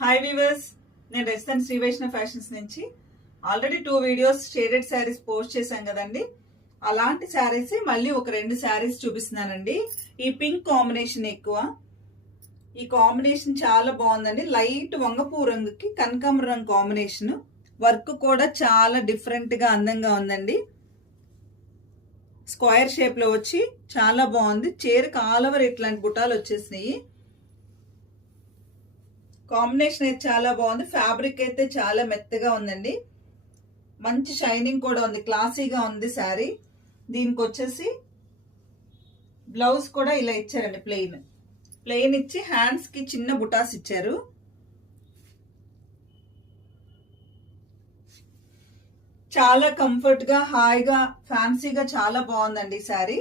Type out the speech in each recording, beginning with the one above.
Hi weavers, నేను resident Shri Vaishnav fashions నుంచి already 2 videos shaded saris post చేశాం కదండి. అలాంటి శారీస్ మళ్ళీ ఒక 2 శారీస్ చూపిస్తున్నానండి. ఈ పింక్ కాంబినేషన్ ఎక్కువ, ఈ కాంబినేషన్ చాలా బాగుందండి. లైట్ వంగపూ రంగుకి కనకాంబర రంగు కాంబినేషన్, వర్క్ కూడా చాలా డిఫరెంట్ గా అందంగా ఉందండి. స్క్వేర్ షేప్ లో వచ్చి చాలా బాగుంది. చీరకు ఆల్ ఓవర్ ఇట్లాంటి బుటాలు వచ్చేసినాయి. కాంబినేషన్ అయితే చాలా బాగుంది. ఫ్యాబ్రిక్ అయితే చాలా మెత్తగా ఉందండి. మంచి షైనింగ్ కూడా ఉంది. క్లాసీగా ఉంది శారీ. దీనికి వచ్చేసి బ్లౌజ్ కూడా ఇలా ఇచ్చారండి. ప్లెయిన్ ఇచ్చి హ్యాండ్స్ కి చిన్న బుటాస్ ఇచ్చారు. చాలా కంఫర్ట్ గా, హాయిగా, ఫ్యాన్సీగా చాలా బాగుందండి శారీ.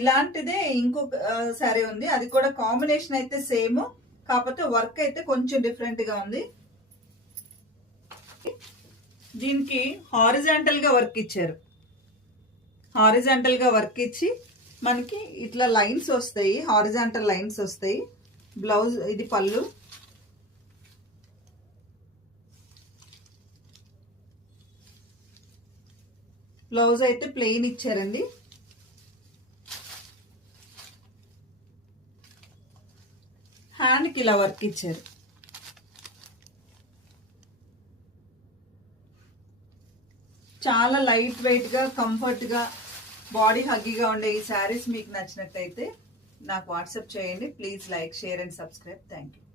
ఇలాంటిదే ఇంకొక శారీ ఉంది, అది కూడా కాంబినేషన్ అయితే సేమ్, కాకపోతే వర్క్ అయితే కొంచెం డిఫరెంట్ గా ఉంది. దీనికి హారిజాంటల్ గా వర్క్ ఇచ్చారు. హారిజాంటల్ గా వర్క్ ఇచ్చి మనకి ఇట్లా లైన్స్ వస్తాయి, హారిజాంటల్ లైన్స్ వస్తాయి. బ్లౌజ్ ఇది పళ్ళు. బ్లౌజ్ అయితే ప్లెయిన్ ఇచ్చారండి. హ్యాండ్కి ఇలా వర్క్ ఇచ్చారు. చాలా లైట్ వెయిట్ గా, కంఫర్ట్ గా, బాడీ హగ్గీగా ఉండే ఈ శారీస్ మీకు నచ్చినట్టయితే నాకు వాట్సాప్ చేయండి. Please like, share and subscribe. Thank you.